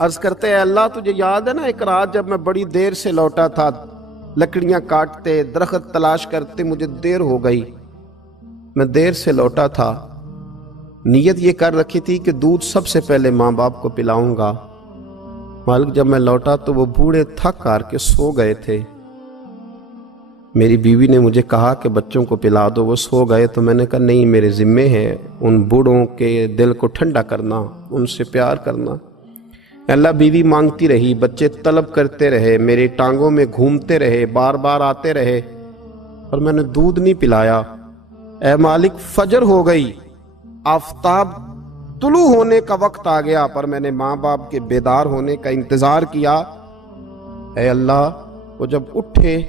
عرض کرتے ہیں اللہ تجھے یاد ہے نا ایک رات جب میں بڑی دیر سے لوٹا تھا، لکڑیاں کاٹتے، درخت تلاش کرتے، مجھے دیر ہو گئی، میں دیر سے لوٹا تھا، نیت یہ کر رکھی تھی کہ دودھ سب سے پہلے ماں باپ کو پلاؤں گا۔ مالک جب میں لوٹا تو وہ بوڑھے تھک ہار کے سو گئے تھے۔ میری بیوی نے مجھے کہا کہ بچوں کو پلا دو، وہ سو گئے، تو میں نے کہا نہیں، میرے ذمے ہے ان بوڑھوں کے دل کو ٹھنڈا کرنا، ان سے پیار کرنا۔ اللہ بیوی مانگتی رہی، بچے طلب کرتے رہے، میری ٹانگوں میں گھومتے رہے، بار بار آتے رہے، اور میں نے دودھ نہیں پلایا۔ اے مالک فجر ہو گئی، آفتاب طلوع ہونے کا وقت آ گیا، پر میں نے ماں باپ کے بیدار ہونے کا انتظار کیا۔ اے اللہ، وہ جب اٹھے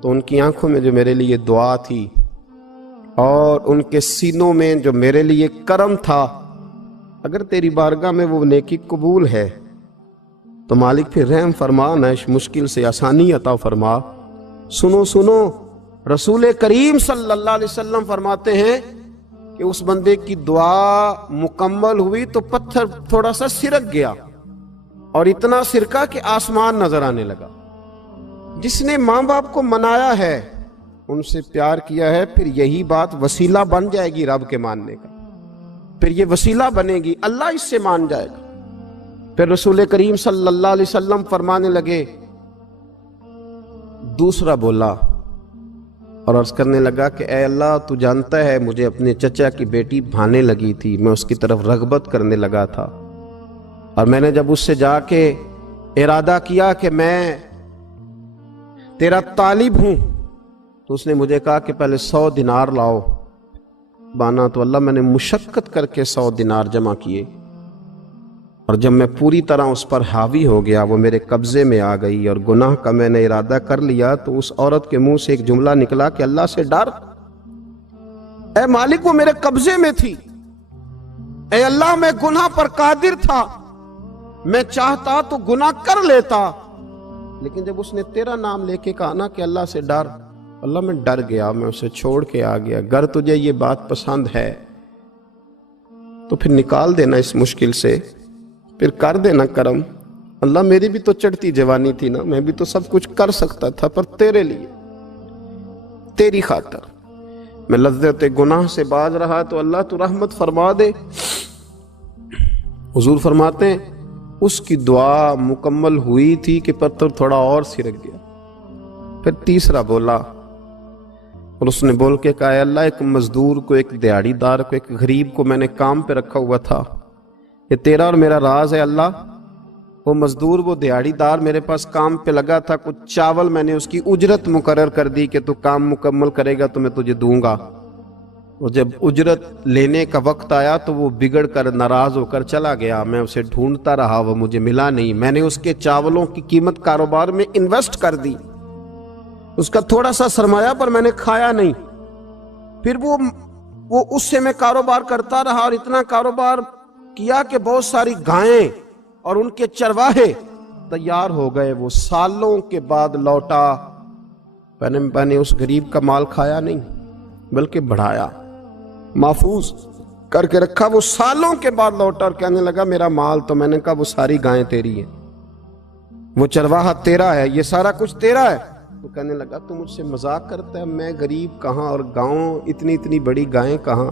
تو ان کی آنکھوں میں جو میرے لیے دعا تھی اور ان کے سینوں میں جو میرے لیے کرم تھا، اگر تیری بارگاہ میں وہ نیکی قبول ہے تو مالک پھر رحم فرما، نہ اس مشکل سے آسانی عطا فرما۔ سنو سنو، رسول کریم صلی اللہ علیہ وسلم فرماتے ہیں کہ اس بندے کی دعا مکمل ہوئی تو پتھر تھوڑا سا سرک گیا، اور اتنا سرکا کہ آسمان نظر آنے لگا۔ جس نے ماں باپ کو منایا ہے، ان سے پیار کیا ہے، پھر یہی بات وسیلہ بن جائے گی رب کے ماننے کا، پھر یہ وسیلہ بنے گی، اللہ اس سے مان جائے گا۔ پھر رسول کریم صلی اللہ علیہ وسلم فرمانے لگے، دوسرا بولا اور عرض کرنے لگا کہ اے اللہ تو جانتا ہے مجھے اپنے چچا کی بیٹی بھانے لگی تھی، میں اس کی طرف رغبت کرنے لگا تھا، اور میں نے جب اس سے جا کے ارادہ کیا کہ میں تیرا طالب ہوں، تو اس نے مجھے کہا کہ پہلے 100 دینار لاؤ۔ بانا تو اللہ میں نے مشقت کر کے 100 دینار جمع کیے، اور جب میں پوری طرح اس پر حاوی ہو گیا، وہ میرے قبضے میں آ گئی اور گناہ کا میں نے ارادہ کر لیا، تو اس عورت کے منہ سے ایک جملہ نکلا کہ اللہ سے ڈر۔ اے مالک، وہ میرے قبضے میں تھی، اے اللہ میں گناہ پر قادر تھا، میں چاہتا تو گناہ کر لیتا، لیکن جب اس نے تیرا نام لے کے کہا نا کہ اللہ سے ڈر، اللہ میں ڈر گیا، میں اسے چھوڑ کے آ گیا۔ اگر تجھے یہ بات پسند ہے تو پھر نکال دینا اس مشکل سے، پھر کر دینا کرم۔ اللہ میری بھی تو چڑھتی جوانی تھی نا، میں بھی تو سب کچھ کر سکتا تھا، پر تیرے لیے، تیری خاطر میں لذت گناہ سے باز رہا، تو اللہ تو رحمت فرما دے۔ حضور فرماتے ہیں اس کی دعا مکمل ہوئی تھی کہ پتھر تھوڑا اور سرک گیا۔ پھر تیسرا بولا اور اس نے بول کے کہا، اے اللہ، ایک مزدور کو، ایک دیہڑی دار کو، ایک غریب کو میں نے کام پہ رکھا ہوا تھا، یہ تیرا اور میرا راز ہے اللہ۔ وہ مزدور، وہ دیہڑی دار میرے پاس کام پہ لگا تھا، کچھ چاول میں نے اس کی اجرت مقرر کر دی کہ تو کام مکمل کرے گا تو میں تجھے دوں گا، اور جب اجرت لینے کا وقت آیا تو وہ بگڑ کر ناراض ہو کر چلا گیا، میں اسے ڈھونڈتا رہا، وہ مجھے ملا نہیں، میں نے اس کے چاولوں کی قیمت کاروبار میں انویسٹ کر دی، اس کا تھوڑا سا سرمایہ پر میں نے کھایا نہیں، پھر وہ اس سے میں کاروبار کرتا رہا، اور اتنا کاروبار کیا کہ بہت ساری گائیں اور ان کے چرواہے تیار ہو گئے، وہ سالوں کے بعد لوٹا، میں نے اس غریب کا مال کھایا نہیں بلکہ بڑھایا، محفوظ کر کے رکھا، وہ سالوں کے بعد لوٹا اور کہنے لگا میرا مال، تو میں نے کہا وہ ساری گائیں تیری ہیں، وہ چرواہا تیرا ہے، یہ سارا کچھ تیرا ہے۔ تو کہنے لگا تو مجھ سے مذاق کرتا ہے، میں غریب کہاں اور گاؤں اتنی بڑی گائیں کہاں،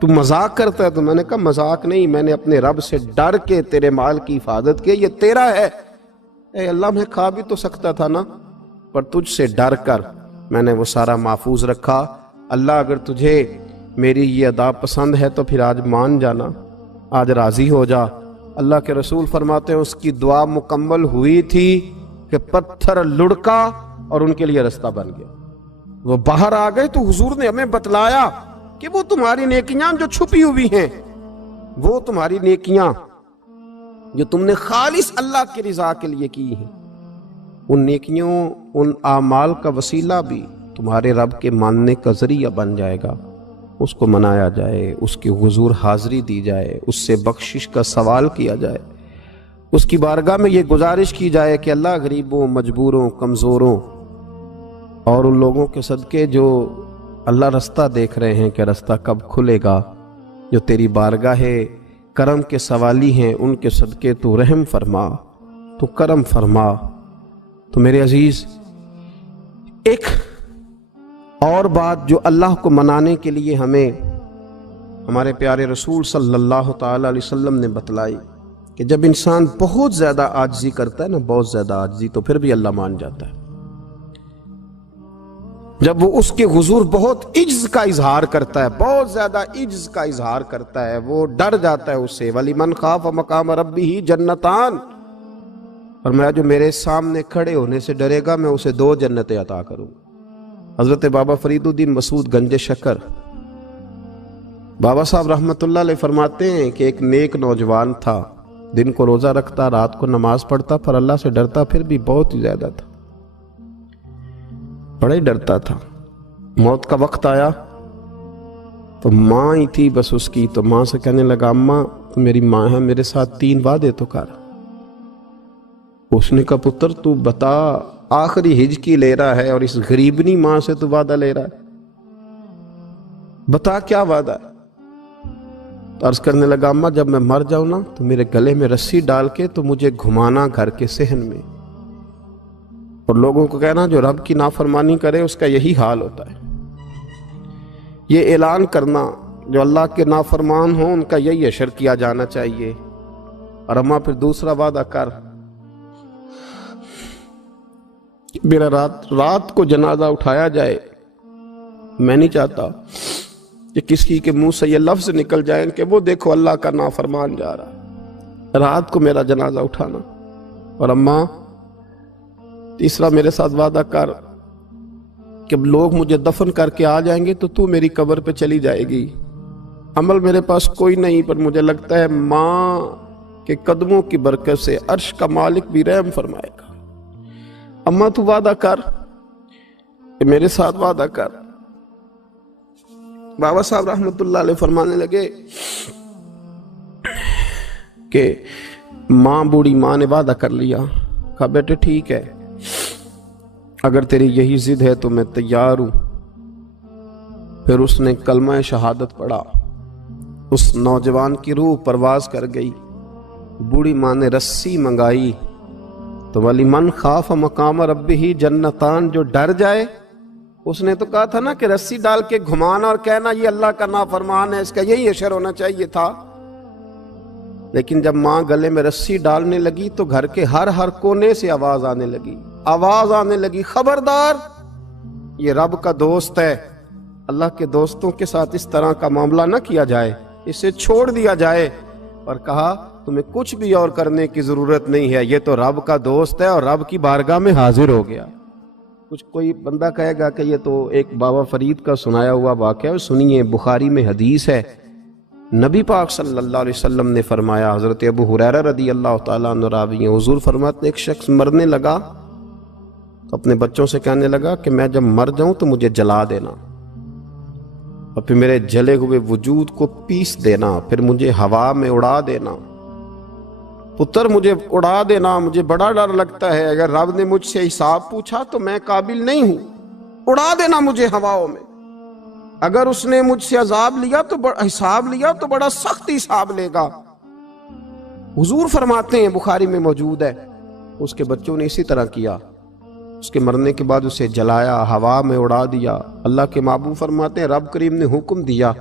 تو مذاق کرتا ہے؟ تو میں نے کہا مذاق نہیں، میں نے اپنے رب سے ڈر کے تیرے مال کی حفاظت کی، یہ تیرا ہے۔ اے اللہ، میں کھا بھی تو سکتا تھا نا، پر تجھ سے ڈر کر میں نے وہ سارا محفوظ رکھا۔ اللہ اگر تجھے میری یہ ادا پسند ہے تو پھر آج مان جانا، آج راضی ہو جا۔ اللہ کے رسول فرماتے ہیں اس کی دعا مکمل ہوئی تھی کہ پتھر لڑکا اور ان کے لیے رستہ بن گیا، وہ باہر آ گئے۔ تو حضور نے ہمیں بتلایا کہ وہ تمہاری نیکیاں جو چھپی ہوئی ہیں، وہ تمہاری نیکیاں جو تم نے خالص اللہ کی رضا کے لیے کی ہیں، ان نیکیوں، ان اعمال کا وسیلہ بھی تمہارے رب کے ماننے کا ذریعہ بن جائے گا۔ اس کو منایا جائے، اس کی حضور حاضری دی جائے، اس سے بخشش کا سوال کیا جائے، اس کی بارگاہ میں یہ گزارش کی جائے کہ اللہ غریبوں، مجبوروں، کمزوروں اور ان لوگوں کے صدقے جو اللہ رستہ دیکھ رہے ہیں کہ رستہ کب کھلے گا، جو تیری بارگاہ کرم کے سوالی ہیں، ان کے صدقے تو رحم فرما، تو کرم فرما۔ تو میرے عزیز، ایک اور بات جو اللہ کو منانے کے لیے ہمیں ہمارے پیارے رسول صلی اللہ تعالیٰ علیہ وسلم نے بتلائی کہ جب انسان بہت زیادہ عاجزی کرتا ہے نا، بہت زیادہ عاجزی، تو پھر بھی اللہ مان جاتا ہے۔ جب وہ اس کے حضور بہت عجز کا اظہار کرتا ہے، بہت زیادہ عجز کا اظہار کرتا ہے، وہ ڈر جاتا ہے اس سے۔ وَلِمَنْ خَافَ مَقَامَ رَبِّهِ جَنَّتَانِ، فرمایا جو میرے سامنے کھڑے ہونے سے ڈرے گا میں اسے 2 جنتیں عطا کروں۔ حضرت بابا فرید الدین مسعود گنج شکر بابا صاحب رحمۃ اللہ علیہ فرماتے ہیں کہ ایک نیک نوجوان تھا، دن کو روزہ رکھتا، رات کو نماز پڑھتا، پر اللہ سے ڈرتا پھر بھی بہت ہی زیادہ تھا، بڑا ہی ڈرتا تھا۔ موت کا وقت آیا تو ماں ہی تھی بس اس کی، تو ماں سے کہنے لگا اماں تو میری ماں ہے، میرے ساتھ 3 وعدے تو کر۔ اس نے کہا پتر تو بتا، آخری ہج کی لے رہا ہے اور اس غریبنی ماں سے تو وعدہ لے رہا ہے، بتا کیا وعدہ ہے؟ تو عرض کرنے لگا اماں جب میں مر جاؤں نا تو میرے گلے میں رسی ڈال کے تو مجھے گھمانا گھر کے صحن میں، اور لوگوں کو کہنا جو رب کی نافرمانی کرے اس کا یہی حال ہوتا ہے۔ یہ اعلان کرنا جو اللہ کے نافرمان ہوں ان کا یہی اشر کیا جانا چاہیے۔ اور اماں پھر دوسرا وعدہ کر، میرا رات کو جنازہ اٹھایا جائے، میں نہیں چاہتا کہ کسی کے منہ سے یہ لفظ نکل جائیں کہ وہ دیکھو اللہ کا نافرمان جا رہا ہے، رات کو میرا جنازہ اٹھانا۔ اور اماں تیسرا میرے ساتھ وعدہ کر کہ لوگ مجھے دفن کر کے آ جائیں گے تو میری قبر پہ چلی جائے گی، عمل میرے پاس کوئی نہیں، پر مجھے لگتا ہے ماں کے قدموں کی برکت سے عرش کا مالک بھی رحم فرمائے گا۔ اماں تو وعدہ کر کہ میرے ساتھ وعدہ کر۔ بابا صاحب رحمۃ اللہ علیہ فرمانے لگے کہ ماں، بوڑھی ماں نے وعدہ کر لیا، کہا بیٹے ٹھیک ہے، اگر تیری یہی ضد ہے تو میں تیار ہوں۔ پھر اس نے کلمہ شہادت پڑھا، اس نوجوان کی روح پرواز کر گئی، بوڑھی ماں نے رسی منگائی تو وَلِمَنْ خَافَ مَقَامَ رَبِّهِ جَنَّتَانِ، جو ڈر جائے، اس نے تو کہا تھا نا کہ رسی ڈال کے گھمانا اور کہنا یہ اللہ کا نافرمان ہے، اس کا یہی اشر ہونا چاہیے تھا۔ لیکن جب ماں گلے میں رسی ڈالنے لگی تو گھر کے ہر کونے سے آواز آنے لگی، خبردار یہ رب کا دوست ہے، اللہ کے دوستوں کے ساتھ اس طرح کا معاملہ نہ کیا جائے، اسے چھوڑ دیا جائے۔ اور کہا تمہیں کچھ بھی اور کرنے کی ضرورت نہیں ہے، یہ تو رب کا دوست ہے اور رب کی بارگاہ میں حاضر ہو گیا۔ کچھ کوئی بندہ کہے گا کہ یہ تو ایک بابا فرید کا سنایا ہوا واقعہ ہے، سنیے، بخاری میں حدیث ہے، نبی پاک صلی اللہ علیہ وسلم نے فرمایا، حضرت ابو ہریرہ رضی اللہ تعالیٰ عنہ راوی ہیں، حضور فرماتے ہیں ایک شخص مرنے لگا تو اپنے بچوں سے کہنے لگا کہ میں جب مر جاؤں تو مجھے جلا دینا، اور پھر میرے جلے ہوئے وجود کو پیس دینا، پھر مجھے ہوا میں اڑا دینا۔ پتر مجھے اڑا دینا، مجھے بڑا ڈر لگتا ہے، اگر رب نے مجھ سے حساب پوچھا تو میں قابل نہیں ہوں، اڑا دینا مجھے ہواؤں میں۔ اگر اس نے مجھ سے عذاب لیا تو حساب لیا تو بڑا سخت حساب لے گا۔ حضور فرماتے ہیں، بخاری میں موجود ہے، اس کے بچوں نے اسی طرح کیا، اس کے مرنے کے بعد اسے جلایا، ہوا میں اڑا دیا۔ اللہ کے محبوب فرماتے ہیں رب کریم نے حکم دیا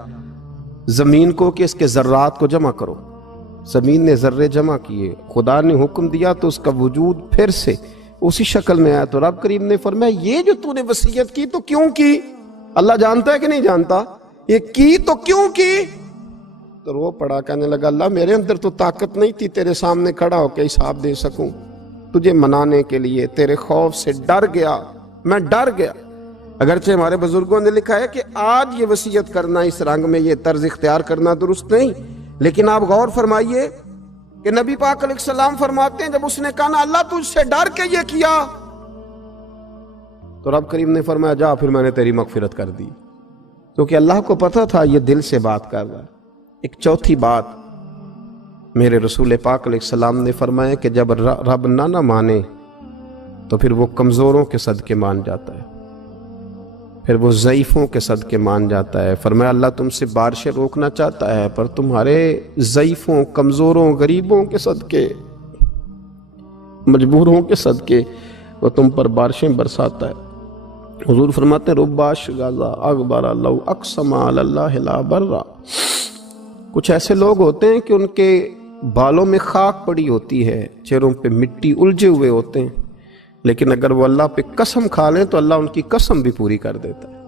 زمین کو کہ اس کے ذرات کو جمع کرو، زمین نے ذرے جمع کیے، خدا نے حکم دیا تو اس کا وجود پھر سے اسی شکل میں آیا۔ تو رب کریم نے فرمایا یہ جو تو نے وصیت کی تو کیوں کی؟ اللہ جانتا ہے کہ نہیں جانتا؟ یہ کی تو کیوں کی؟ تو رو پڑا، کہنے لگا اللہ میرے اندر تو طاقت نہیں تھی تیرے سامنے کھڑا ہو کے حساب دے سکوں، تجھے منانے کے لیے تیرے خوف سے ڈر گیا، میں ڈر گیا۔ اگرچہ ہمارے بزرگوں نے لکھا ہے کہ آج یہ وصیت کرنا، اس رنگ میں یہ طرز اختیار کرنا درست نہیں، لیکن آپ غور فرمائیے کہ نبی پاک علیہ السلام فرماتے ہیں جب اس نے کہا نا اللہ تجھ سے ڈر کے یہ کیا، تو رب کریم نے فرمایا جا پھر میں نے تیری مغفرت کر دی، کیونکہ اللہ کو پتا تھا یہ دل سے بات کر رہا ہے۔ ایک چوتھی بات میرے رسول پاک علیہ السلام نے فرمایا کہ جب رب نہ مانے تو پھر وہ کمزوروں کے صدقے مان جاتا ہے۔ پھر وہ ضعیفوں کے صدقے مان جاتا ہے۔ فرمایا اللہ تم سے بارشیں روکنا چاہتا ہے، پر تمہارے ضعیفوں، کمزوروں، غریبوں کے صدقے، مجبوروں کے صدقے وہ تم پر بارشیں برساتا ہے۔ حضور فرماتے ہیں رب اشغاذا اغبر لو اقسم علی اللہ لا برا۔ کچھ ایسے لوگ ہوتے ہیں کہ ان کے بالوں میں خاک پڑی ہوتی ہے، چہروں پہ مٹی الجھے ہوئے ہوتے ہیں، لیکن اگر وہ اللہ پہ قسم کھا لیں تو اللہ ان کی قسم بھی پوری کر دیتا ہے۔